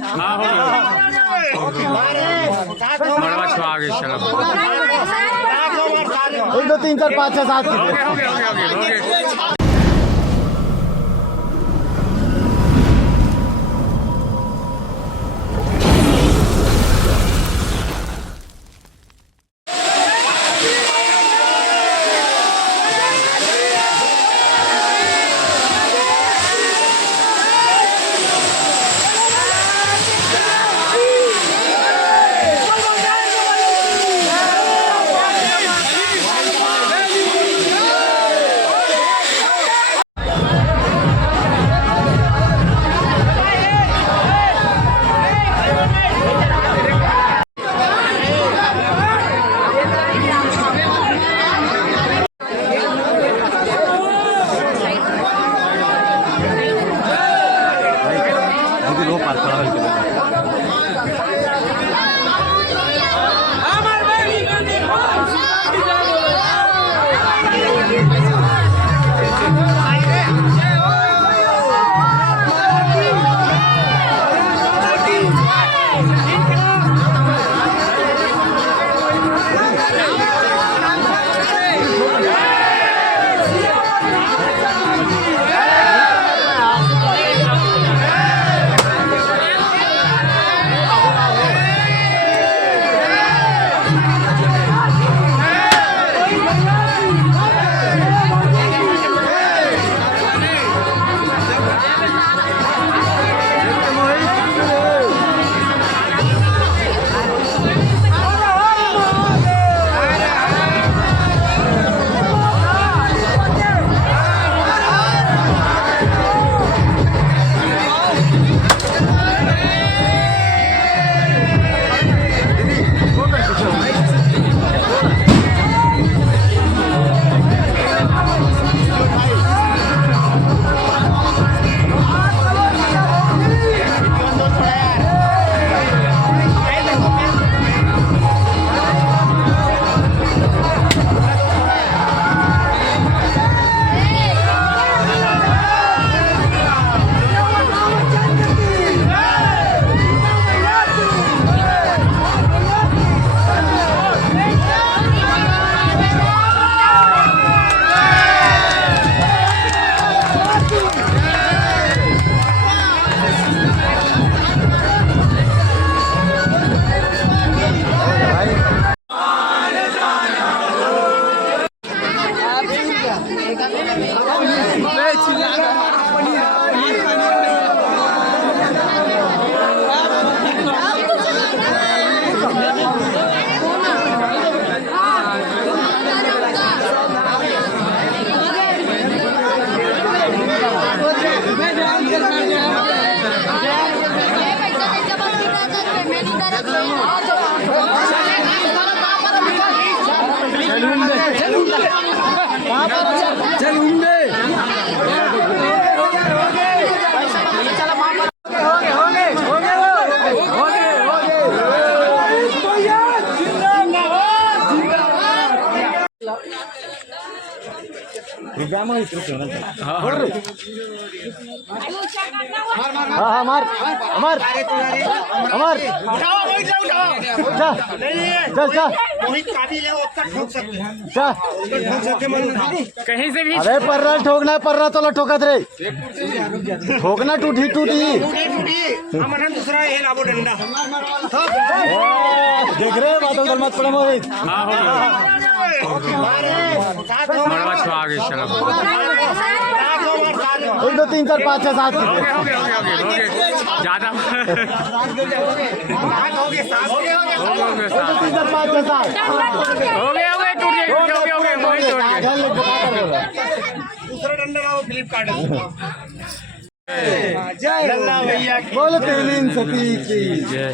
हाँ हो गया मरवा छो आगे चलो 1 2 3 4 5 6 7 हो गया हाँ मार अमर अमर चल चल कहीं से भी अरे पर्रा ठोकना है पर्रा तो ठोकत रे ठोकना टूटी दूसरा ये लाभो डंडा देख रहे बादल मत पड़ा मोहित हाँ हो गया मरवा छो आगे चलो 1 2 3 4 5 6 7 हो गया ज्यादा हो गया 3 4 5 6 7 हो गया टूट गया दूसरा डंडा लाओ फ्लिपकार्ट जय बोल तेलीन सती की जय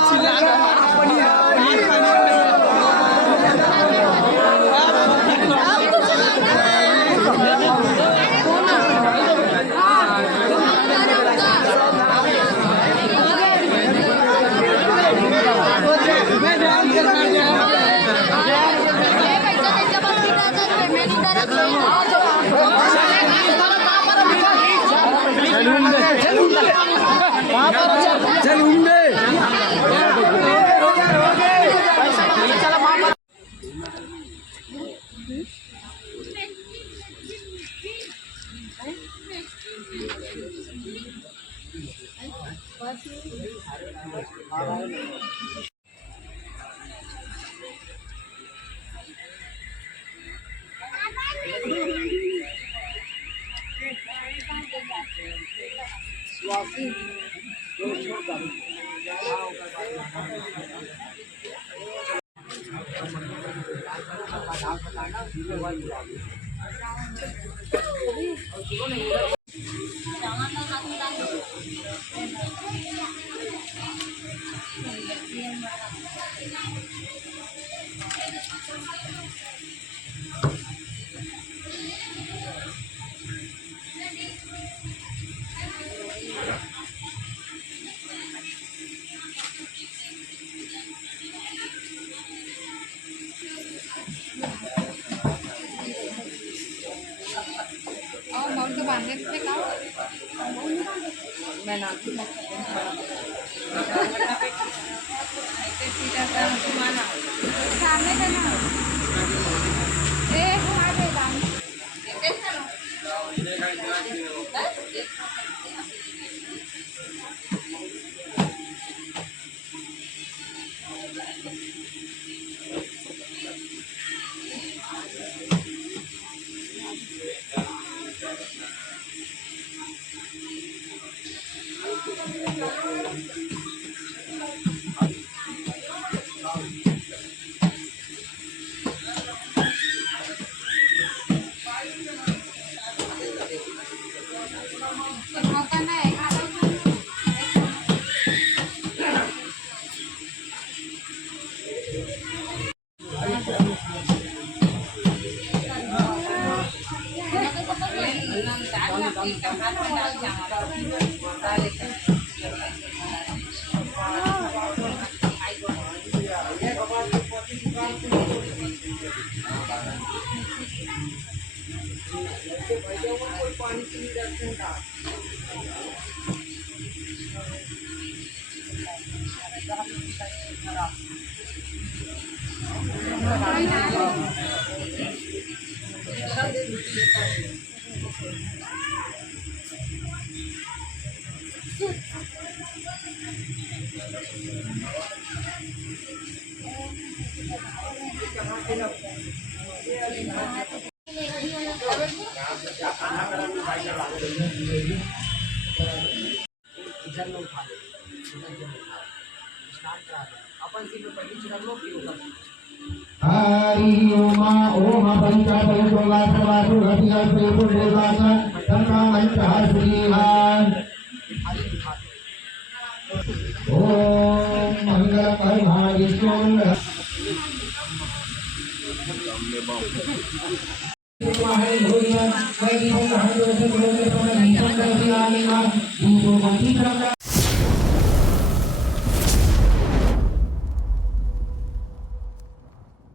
चिल्ला हरि ओम ओम पंचाशोला सर्वासु घटियासु पुण्यवास तन्ना मंचाश्रीहान ओम मंगल परमाविष्णु